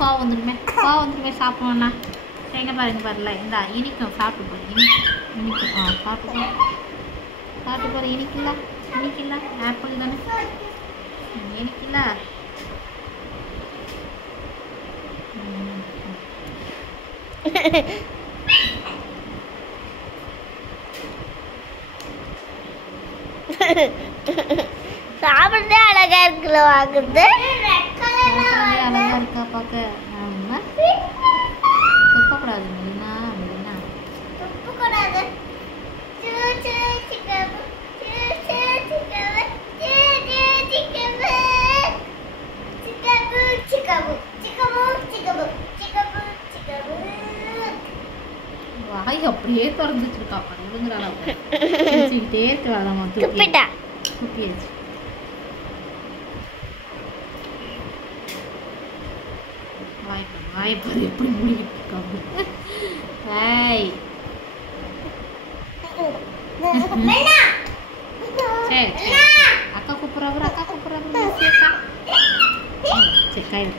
கோவம் வந்துருமே சாப்பிடுவோண்ணா. சரி எங்கே பாருல இந்த இனிக்கும் சாப்பிட்டு போகிறேன். இனிக்கும் சாப்பிட்டு போகிறேன். இனிக்கில்ல ஆப்பிள் தானே இனிக்கில்ல. சாப்பிட்றதே அழகா இருக்குல்ல வாங்குறது. அழகா இருக்கா பார்க்க. துப்பக்கூடாது மெலினா துப்பக்கூடாது. வாய் அப்படியே திறந்துட்டு இருக்கா பாருங்கிறாளா. பேசிக்கிட்டே இருக்கு வேணாமா துப்பியாச்சு. வாய்ப்பாரு எப்படி மூடிக்கிட்டு இருக்காங்க. சரி அக்கா கூப்பிட்றவர் சரி கையில்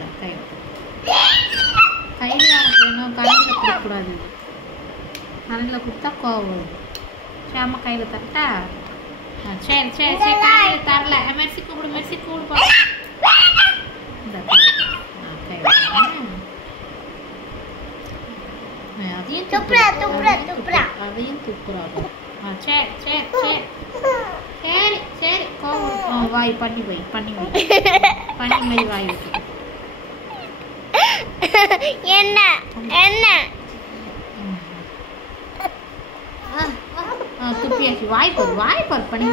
யாருக்கு வேணும். கரையில் கொடுக்கக்கூடாது. கரையில் கொடுத்தா கோவம் வரும். சரி அம்மா கையில் தரட்டா. சரி கையில் தரல. மெர்சி கூப்பிடுப்பா. அதையும் துப்புறாங்க. சரி கோவம். வாய் பண்ணி மாதிரி வாய் வைக்க. என்ன துப்பியாச்சு. வாய்ப்பார் பண்ணி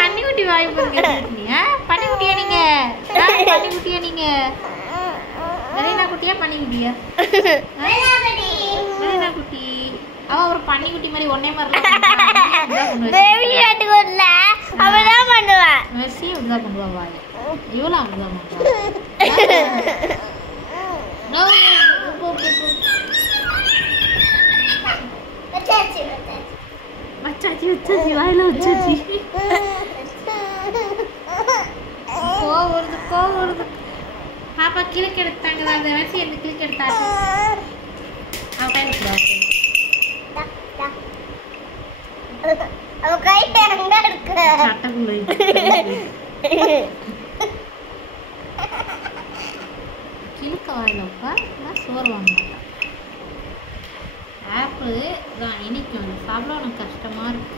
பன்னிக்குட்டி வாய்ப்பார் கேட்டுக்கிட்டீங்க. பன்னிக்குட்டியா நீங்க மெலினா குட்டியா பன்னிக்குட்டியா? மெலினா குட்டி. அவ ஒரு பன்னிக்குட்டி மாதிரி ஒன்னே மாதிரிலாம் மெர்சி அப்படிதான் பண்ணுவா. வாய் இவ்வளோ அப்படிதான் வச்சாச்சு வாயில வச்சாச்சு. கோவம் வருது. பாப்பா கிழக்கு எடுத்தாங்க. அந்த வச்சு எந்த கிழக்கு எடுத்தாச்சு. அவ கிழக்க வாயிலப்பா சோறு வாங்க மாட்டான். ஆப்பிள் தான் இனிக்கும். சாப்பிட உனக்கு கஷ்டமா இருக்கு.